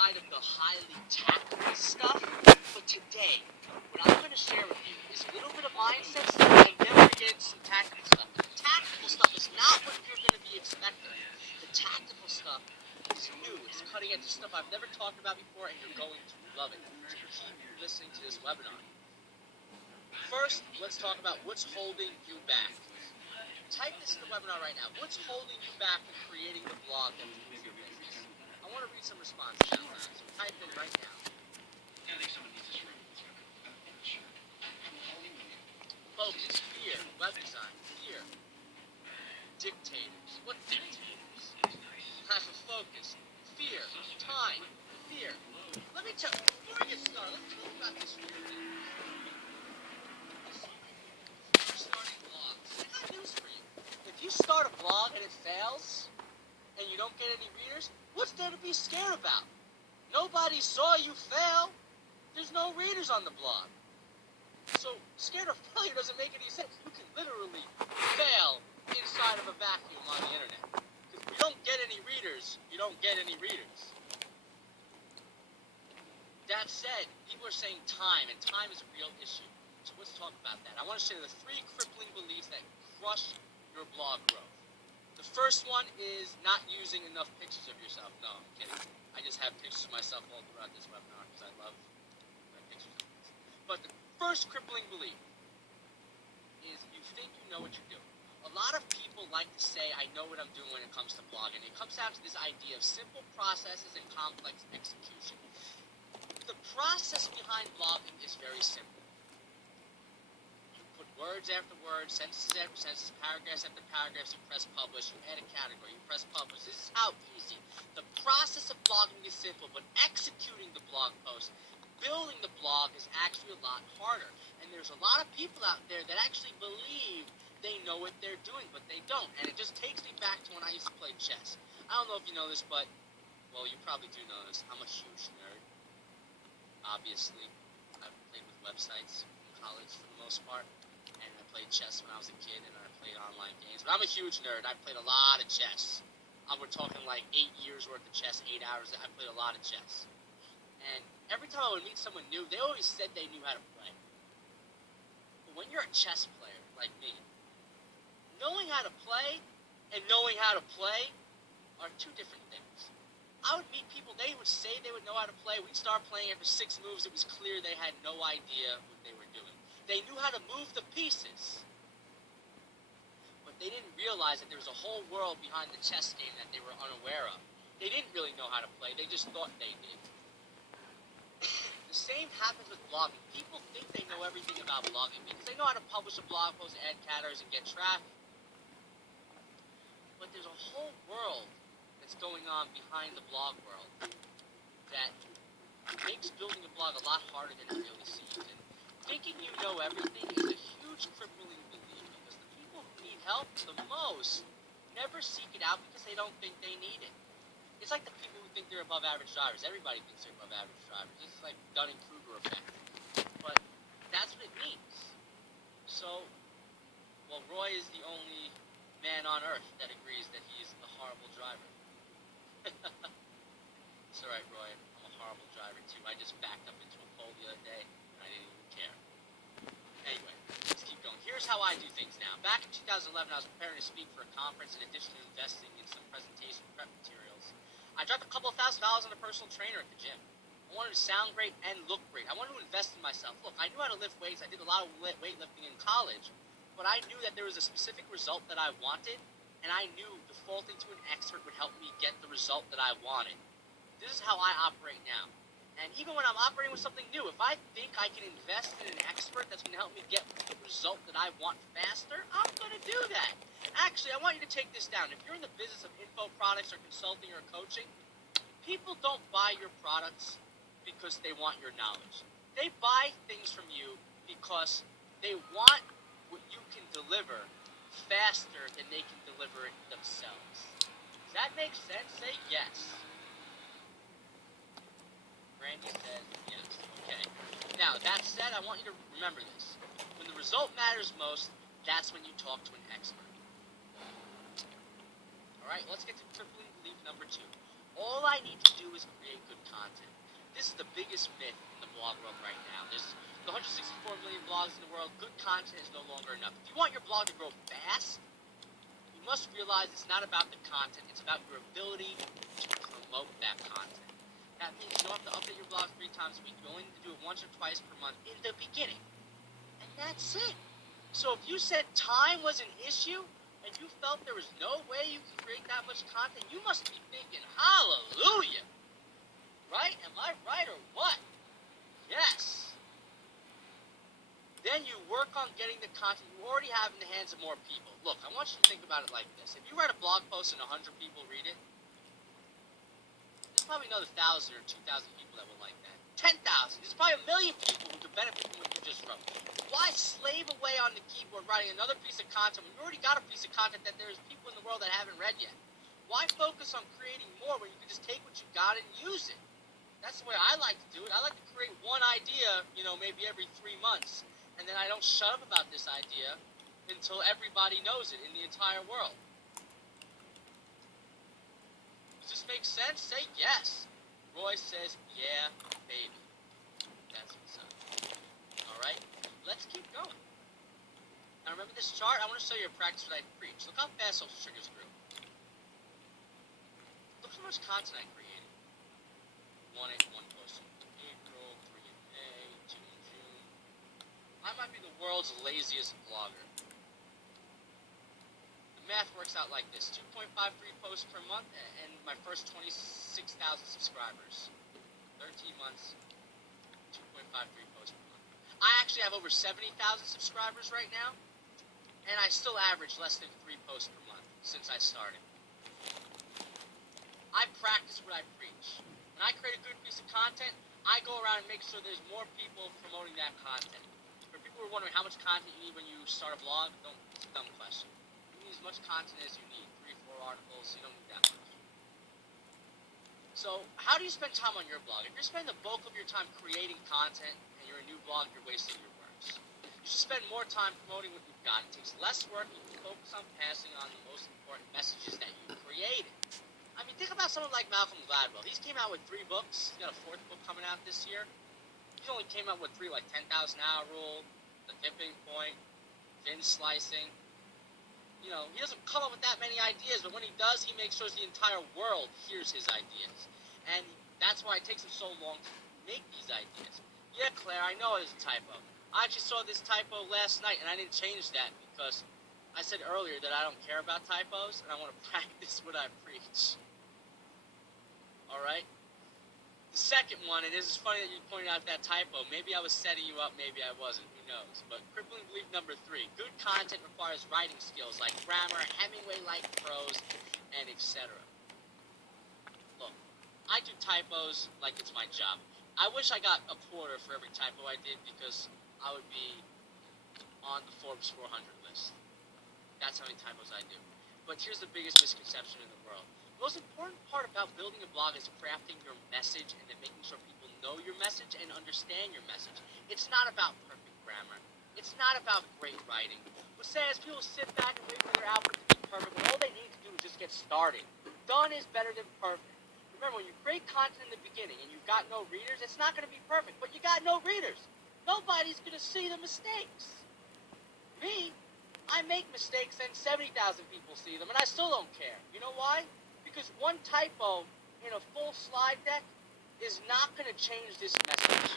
outside of the highly tactical stuff, but today, what I'm going to share with you is a little bit of mindset stuff, and then we're going to get into some tactical stuff. The tactical stuff is not what you're going to be expecting. The tactical stuff is new. It's cutting edge stuff I've never talked about before, and you're going to love it. So keep listening to this webinar. First, let's talk about what's holding you back. Type this in the webinar right now. What's holding you back from creating the blog that will move your business? I want to read some responses out loud, so type in right now. Focus, fear, web design, fear. Dictators. What dictators? Lack of focus, fear, time, fear. Let me tell you, before I get started, let's talk about this fear thing. Starting blogs. I got news for you. If you start a blog and it fails, and you don't get any readers, what's there to be scared about? Nobody saw you fail. There's no readers on the blog. So, scared of failure doesn't make any sense. You can literally fail inside of a vacuum on the internet. If you don't get any readers, you don't get any readers. That said, people are saying time, and time is a real issue. So let's talk about that. I want to share the 3 crippling beliefs that crush your blog growth. The first one is not using enough pictures of yourself. No, I'm kidding. I just have pictures of myself all throughout this webinar because I love my pictures of myself. But the first crippling belief is you think you know what you're doing. A lot of people like to say, I know what I'm doing when it comes to blogging. It comes down to this idea of simple processes and complex execution. The process behind blogging is very simple. Words after words, sentences after sentences, paragraphs after paragraphs, you press publish, you add a category, you press publish. This is how easy. The process of blogging is simple, but executing the blog post, building the blog is actually a lot harder. And there's a lot of people out there that actually believe they know what they're doing, but they don't. And it just takes me back to when I used to play chess. I don't know if you know this, but, well, you probably do know this. I'm a huge nerd. Obviously, I've played with websites in college for the most part. And I played chess when I was a kid, and I played online games. But I'm a huge nerd. I played a lot of chess. We're talking like 8 years worth of chess, 8 hours. I played a lot of chess. And every time I would meet someone new, they always said they knew how to play. But when you're a chess player like me, knowing how to play and knowing how to play are 2 different things. I would meet people, they would say they would know how to play. We'd start playing after 6 moves. It was clear they had no idea what they were doing. They knew how to move the pieces, but they didn't realize that there was a whole world behind the chess game that they were unaware of. They didn't really know how to play, they just thought they did. The same happens with blogging. People think they know everything about blogging because they know how to publish a blog post, add categories, and get traffic. But there's a whole world that's going on behind the blog world that makes building a blog a lot harder than it really seems. And thinking you know everything is a huge crippling belief because the people who need help the most never seek it out because they don't think they need it. It's like the people who think they're above average drivers. Everybody thinks they're above average drivers. This is like Dunning-Kruger effect. But that's what it means. So, well, Roy is the only man on earth that agrees that he's a horrible driver. It's alright, Roy. I'm a horrible driver too. I just backed up into a pole the other day. I didn't even care. Anyway, let's keep going. Here's how I do things now. Back in 2011, I was preparing to speak for a conference in addition to investing in some presentation prep materials. I dropped a couple of $1,000s on a personal trainer at the gym. I wanted to sound great and look great. I wanted to invest in myself. Look, I knew how to lift weights. I did a lot of weightlifting in college, but I knew that there was a specific result that I wanted, and I knew defaulting to an expert would help me get the result that I wanted. This is how I operate now. And even when I'm operating with something new, if I think I can invest in an expert that's going to help me get the result that I want faster, I'm going to do that. Actually, I want you to take this down. If you're in the business of info products or consulting or coaching, people don't buy your products because they want your knowledge. They buy things from you because they want what you can deliver faster than they can deliver it themselves. Does that make sense? Say yes. Randy says yes. Okay. Now, that said, I want you to remember this. When the result matters most, that's when you talk to an expert. Alright, let's get to crippling belief number 2. All I need to do is create good content. this is the biggest myth in the blog world right now. There's 164 million blogs in the world. Good content is no longer enough. If you want your blog to grow fast, you must realize it's not about the content. It's about your ability to promote that content. That means you don't have to update your blog 3 times a week. You only need to do it once or twice per month in the beginning. And that's it. So if you said time was an issue, and you felt there was no way you could create that much content, you must be thinking, hallelujah! Right? Am I right or what? Yes. Then you work on getting the content you already have in the hands of more people. Look, I want you to think about it like this. If you write a blog post and 100 people read it, there's probably another 1,000 or 2,000 people that will like that. 10,000. There's probably 1 million people who could benefit from what you just wrote. Why slave away on the keyboard writing another piece of content when you already got a piece of content that there's people in the world that haven't read yet? Why focus on creating more when you can just take what you got and use it? That's the way I like to do it. I like to create one idea, maybe every 3 months. And then I don't shut up about this idea until everybody knows it in the entire world. Does this make sense? Say yes. Roy says, yeah, baby. That's what's up. Alright, let's keep going. Now remember this chart? I want to show you a practice what I preach. Look how fast those triggers grew. Look how much content I created. 1 post in April, 3 in May, 2 in June. I might be the world's laziest blogger. The math works out like this. 2.53 posts per month and my first 26,000 subscribers. 13 months, 2.53 posts per month. I actually have over 70,000 subscribers right now, and I still average less than 3 posts per month since I started. I practice what I preach. When I create a good piece of content, I go around and make sure there's more people promoting that content. For people who are wondering how much content you need when you start a blog, it's a dumb question. You need as much content as you need. 3-4 articles, you don't need that much. So, how do you spend time on your blog? If you're spending the bulk of your time creating content and you're a new blog, you're wasting your words. You should spend more time promoting what you've got. It takes less work. You can focus on passing on the most important messages that you created. I mean, think about someone like Malcolm Gladwell. He's came out with 3 books. He's got a 4th book coming out this year. He only came out with 3, like 10,000 Hour Rule, The Tipping Point, Thin Slicing. He doesn't come up with that many ideas, but when he does, he makes sure the entire world hears his ideas. And that's why it takes him so long to make these ideas. Yeah, Claire, I know it's a typo. I actually saw this typo last night, and I didn't change that because I said earlier that I don't care about typos, and I want to practice what I preach. Alright? The second one, and this is funny that you pointed out that typo. Maybe I was setting you up, maybe I wasn't. Who knows? But crippling belief number 3. Good content requires writing skills like grammar, Hemingway-like prose, and etc. Look, I do typos like it's my job. I wish I got a quarter for every typo I did because I would be on the Forbes 400 list. That's how many typos I do. But here's the biggest misconception in the world. The most important part about building a blog is crafting your message and then making sure people know your message and understand your message. It's not about perfect grammar. It's not about great writing. What says people sit back and wait for their output to be perfect when all they need to do is just get started. Done is better than perfect. Remember, when you create content in the beginning and you've got no readers, it's not going to be perfect, but you got no readers. Nobody's going to see the mistakes. Me, I make mistakes and 70,000 people see them, and I still don't care. You know why? Because one typo in a full slide deck is not going to change this message.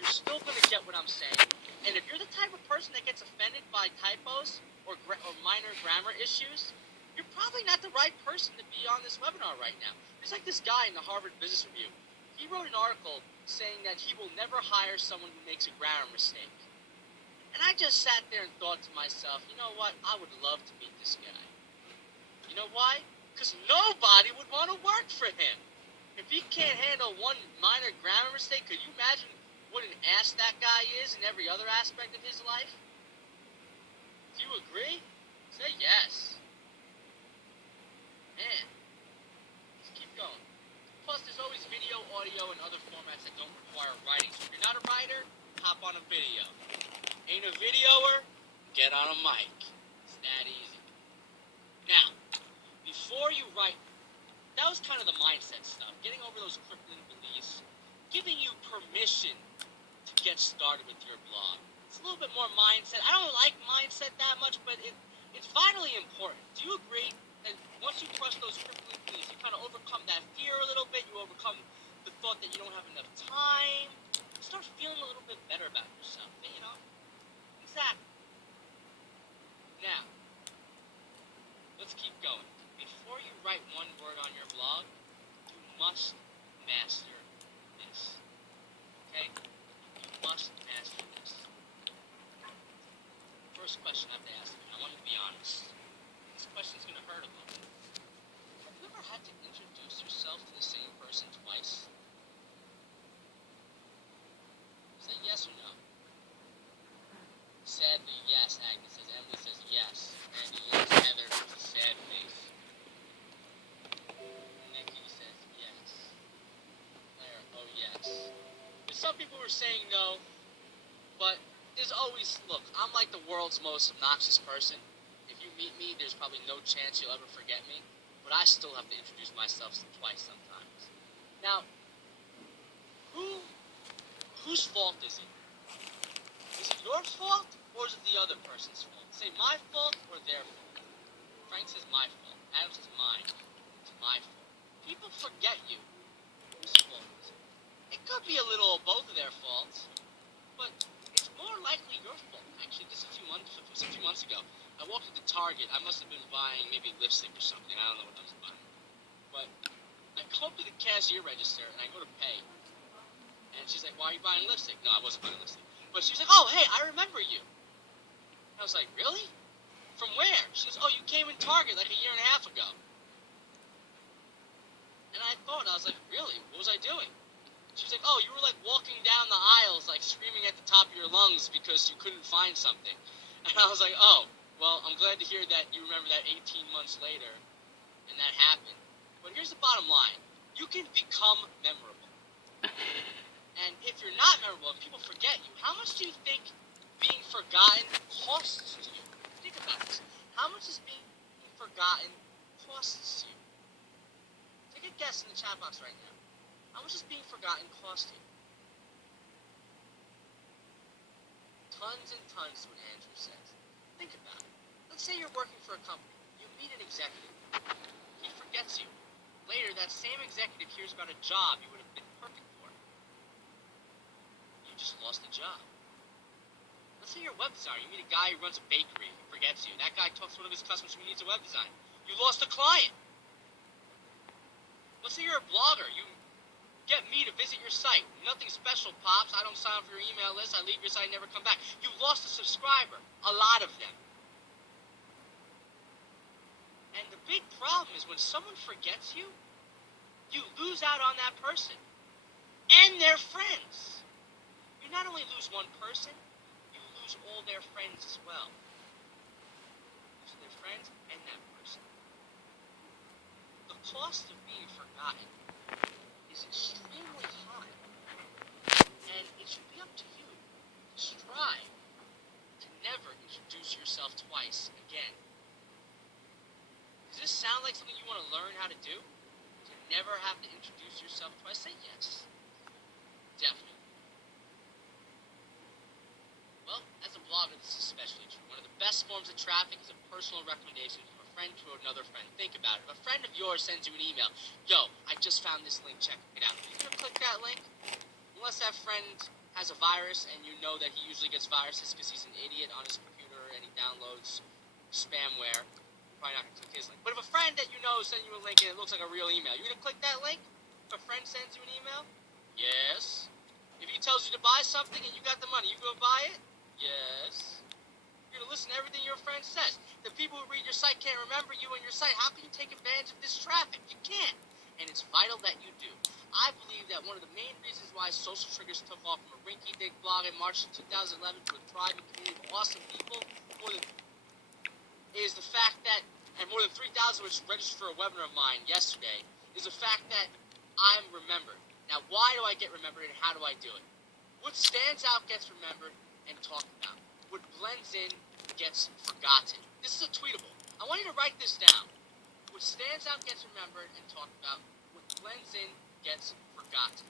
You're still going to get what I'm saying. And if you're the type of person that gets offended by typos or minor grammar issues, you're probably not the right person to be on this webinar right now. There's like this guy in the Harvard Business Review. He wrote an article saying that he will never hire someone who makes a grammar mistake. And I just sat there and thought to myself, you know what? I would love to meet this guy. You know why? Because nobody would want to work for him. If he can't handle one minor grammar mistake, could you imagine what an ass that guy is in every other aspect of his life? Do you agree? Say yes. Man, let's keep going. Plus, there's always video, audio, and other formats that don't require writing. So if you're not a writer, hop on a video. Ain't a videoer? Get on a mic. It's that easy. Now, before you write, that was kind of the mindset stuff. Getting over those crippling beliefs, decision to get started with your blog. It's a little bit more mindset. I don't like mindset that much, but it's vitally important. Do you agree that once you crush those crippling beliefs, you kind of overcome that fear a little bit, you overcome the thought that you don't have enough time, you start feeling a little bit better about yourself, you know? Exactly. Now, let's keep going. Before you write one word on your blog, you must master this. Okay? You must master this. First question I have to ask you, I want you to be honest. This question's going to hurt a little bit. Have you ever had to introduce yourself to the same person twice? Say yes or no. Sadly, yes, Agnes says. Emily says yes. Randy, yes. Heather with a sad face. Nikki says yes. Claire, oh yes. There's some people who are saying no, but there's always, look, I'm like the world's most obnoxious person. If you meet me, there's probably no chance you'll ever forget me, but I still have to introduce myself twice sometimes. Now, whose fault is it? Is it your fault, or is it the other person's fault? Say my fault or their fault. Frank says my fault. Adam says mine. It's my fault. People forget you. Whose fault is it? It could be a little of both of their faults, but it's more likely your fault. Actually, this is a few months ago. I walked into Target. I must have been buying maybe lipstick or something. I don't know what I was buying. But I go up to the cashier register, and I go to pay. And she's like, why are you buying lipstick? No, I wasn't buying lipstick. But she was like, oh, hey, I remember you. And I was like, really? From where? She goes, oh, you came in Target like a year and a half ago. And I thought, I was like, really? What was I doing? She was like, oh, you were like walking down the aisles, like screaming at the top of your lungs because you couldn't find something. And I was like, oh, well, I'm glad to hear that you remember that 18 months later and that happened. But here's the bottom line. You can become memorable. And if you're not memorable, if people forget you, how much do you think being forgotten costs to you? Think about this. How much does being forgotten costs you? Take a guess in the chat box right now. How much does being forgotten cost you? Tons and tons is what Andrew says. Think about it. Let's say you're working for a company. You meet an executive. He forgets you. Later, that same executive hears about a job you would have been perfect for. You just lost a job. Let's say you're a web designer. You meet a guy who runs a bakery. He forgets you. That guy talks to one of his customers who needs a web design. You lost a client. Let's say you're a blogger. You get me to visit your site. Nothing special, Pops. I don't sign up for your email list. I leave your site and never come back. You lost a subscriber. A lot of them. And the big problem is when someone forgets you, you lose out on that person. And their friends. You not only lose one person, you lose all their friends as well. You lose their friends and that person. The cost of being forgotten is extremely high. And it should be up to you to strive to never introduce yourself twice again. Does this sound like something you want to learn how to do? To never have to introduce yourself twice? Say yes. Definitely. Well, as a blogger, this is especially true. One of the best forms of traffic is a personal recommendation from a friend to another friend. Think about it. If a friend of yours sends you an email, yo, I just found this link, check it out. You can click that link, unless that friend has a virus and you know that he usually gets viruses because he's an idiot on his computer and he downloads spamware. You're probably not going to click his link. But if a friend that you know sends you a link and it looks like a real email, you're going to click that link? If a friend sends you an email? Yes. If he tells you to buy something and you got the money, you go buy it? Yes. You're going to listen to everything your friend says. The people who read your site can't remember you and your site. How can you take advantage of this traffic? You can't. And it's vital that you do. I believe that one of the main reasons why Social Triggers took off from a rinky-dink blog in March of 2011 to a thriving community of awesome people is the fact that, and more than 3,000 which registered for a webinar of mine yesterday, is the fact that I'm remembered. Now, why do I get remembered and how do I do it? What stands out gets remembered and talked about. What blends in gets forgotten. This is a tweetable. I want you to write this down. What stands out gets remembered and talked about. What blends in gets forgotten.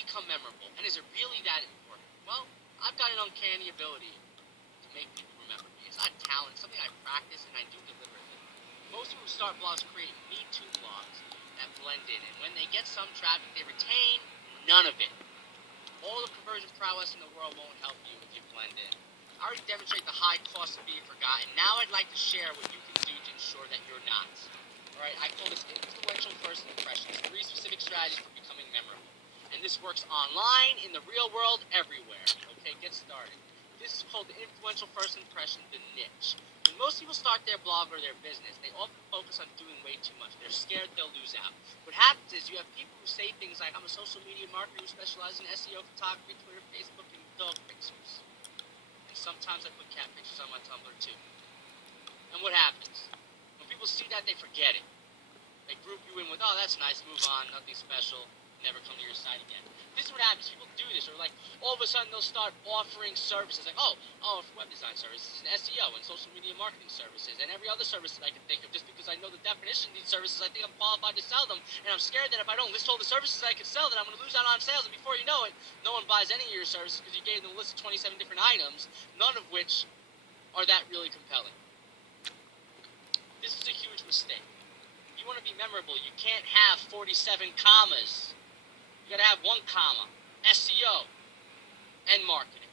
become memorable? And is it really that important? Well, I've got an uncanny ability to make people remember me. It's not talent, it's something I practice and I do deliberately. Most people who start blogs create Me Too blogs that blend in, and when they get some traffic, they retain none of it. All the conversion prowess in the world won't help you if you blend in. I already demonstrate the high cost of being forgotten. Now I'd like to share what you can do to ensure that you're not. Alright, I call this influential first impressions. 3 specific strategies for becoming memorable. And this works online, in the real world, everywhere. Okay, get started. This is called the influential first impression, the niche. When most people start their blog or their business, they often focus on doing way too much. They're scared they'll lose out. What happens is you have people who say things like, I'm a social media marketer who specializes in SEO, photography, Twitter, Facebook, and dog pictures. And sometimes I put cat pictures on my Tumblr too. And what happens? When people see that, they forget it. They group you in with, oh, that's nice, move on, nothing special, never come to your site again. This is what happens. People do this, or like, all of a sudden they'll start offering services, like, oh, web design services, and SEO, and social media marketing services, and every other service that I can think of, just because I know the definition of these services, I think I'm qualified to sell them, and I'm scared that if I don't list all the services I can sell, that I'm going to lose out on sales, and before you know it, no one buys any of your services because you gave them a list of 27 different items, none of which are that really compelling. This is a huge mistake. If you want to be memorable, you can't have 47 commas. You gotta have 1 comma, SEO, and marketing.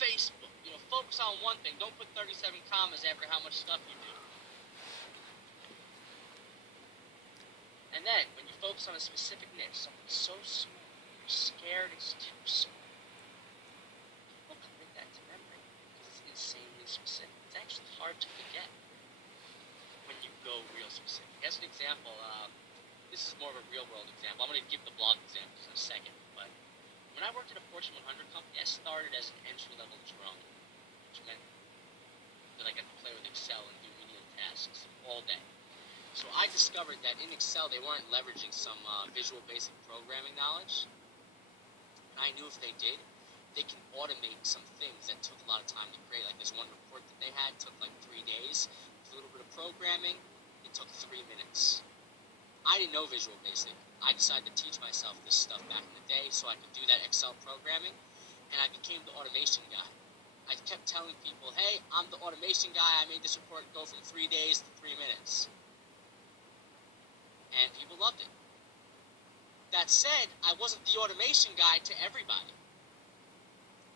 Facebook, focus on one thing. Don't put 37 commas after how much stuff you do. And then, when you focus on a specific niche, something so small, you're scared it's too small. People commit that to memory because it's insanely specific. It's actually hard to forget when you go real specific. As an example, this is more of a real-world example. I'm going to give the blog examples in a second, but when I worked at a Fortune 100 company, I started as an entry-level drone, which meant that I got to play with Excel and do menial tasks all day. So I discovered that in Excel, they weren't leveraging some visual basic programming knowledge, and I knew if they did, they can automate some things that took a lot of time to create. Like this one report that they had took like 3 days. With a little bit of programming, it took 3 minutes. I didn't know Visual Basic. I decided to teach myself this stuff back in the day so I could do that Excel programming, and I became the automation guy. I kept telling people, hey, I'm the automation guy. I made this report go from 3 days to 3 minutes. And people loved it. That said, I wasn't the automation guy to everybody.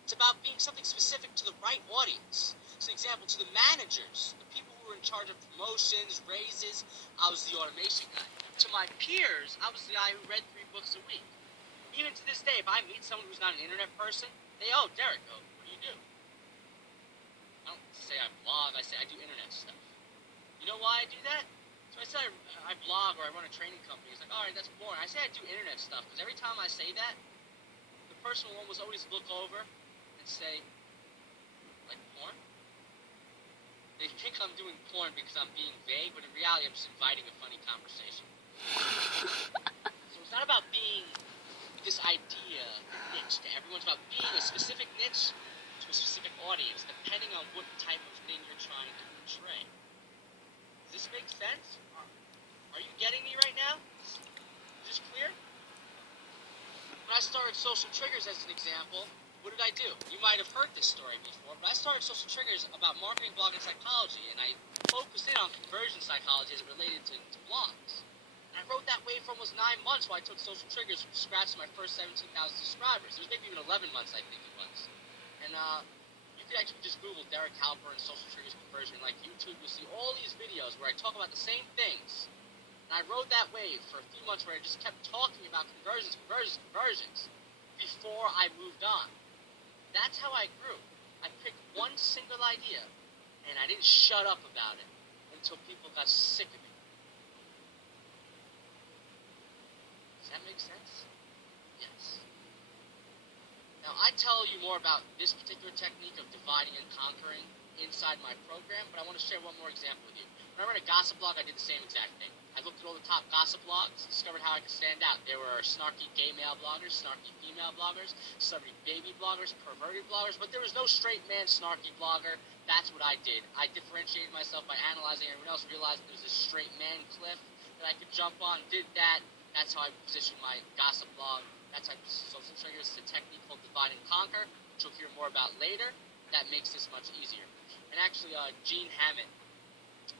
It's about being something specific to the right audience. So, example, to the managers, the people who were in charge of promotions, raises, I was the automation guy. To my peers, I was the guy who read 3 books a week. Even to this day, if I meet someone who's not an internet person, they, oh, Derek, what do you do? I don't say I blog, I say I do internet stuff. You know why I do that? So I say I blog or I run a training company. It's like, all right, that's boring. I say I do internet stuff, because every time I say that, the person will almost always look over and say, like porn? They think I'm doing porn because I'm being vague, but in reality, I'm just inviting a funny conversation. So it's not about being this idea niche to everyone. It's about being a specific niche to a specific audience, depending on what type of thing you're trying to portray. Does this make sense? Are you getting me right now? Is this clear? When I started Social Triggers as an example, what did I do? You might have heard this story before, but I started Social Triggers about marketing, blogging, psychology, and I focused in on conversion psychology as it related to blogs. And I wrote that way for almost 9 months while I took Social Triggers from scratch to my first 17,000 subscribers. It was maybe even 11 months, I think it was. And you could actually just Google Derek Halper and Social Triggers conversion. Like YouTube, you'll see all these videos where I talk about the same things. And I rode that wave for a few months where I just kept talking about conversions before I moved on. That's how I grew. I picked one single idea, and I didn't shut up about it until people got sick of it. Does that make sense? Yes. Now, I tell you more about this particular technique of dividing and conquering inside my program, but I want to share one more example with you. When I read a gossip blog, I did the same exact thing. I looked at all the top gossip blogs, discovered how I could stand out. There were snarky gay male bloggers, snarky female bloggers, celebrity baby bloggers, perverted bloggers, but there was no straight man snarky blogger. That's what I did. I differentiated myself by analyzing everyone else, realized there was this straight man cliff that I could jump on, did that. That's how I positioned my gossip blog. that type of stuff. So here's a technique called divide and conquer, which you'll hear more about later. That makes this much easier. And actually, Gene Hammett,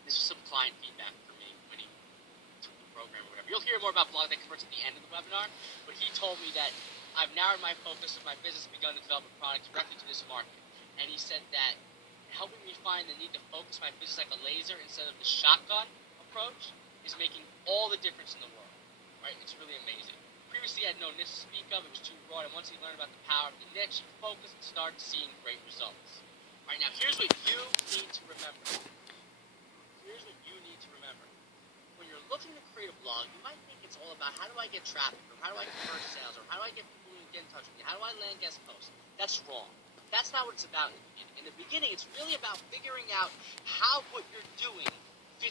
this is some client feedback for me when he took the program or whatever. You'll hear more about blog that converts at the end of the webinar, but he told me that I've narrowed my focus of my business and begun to develop a product directly to this market. And he said that helping me find the need to focus my business like a laser instead of the shotgun approach is making all the difference in the world. Right? It's really amazing. Previously, I had no niche to speak of. It was too broad. And once he learned about the power of the niche, he focused and started seeing great results. All right, now here's what you need to remember. When you're looking to create a blog, you might think it's all about how do I get traffic, or how do I convert sales, or how do I get people to get in touch with me, how do I land guest posts. That's wrong. That's not what it's about in the beginning. In the beginning, it's really about figuring out how what you're doing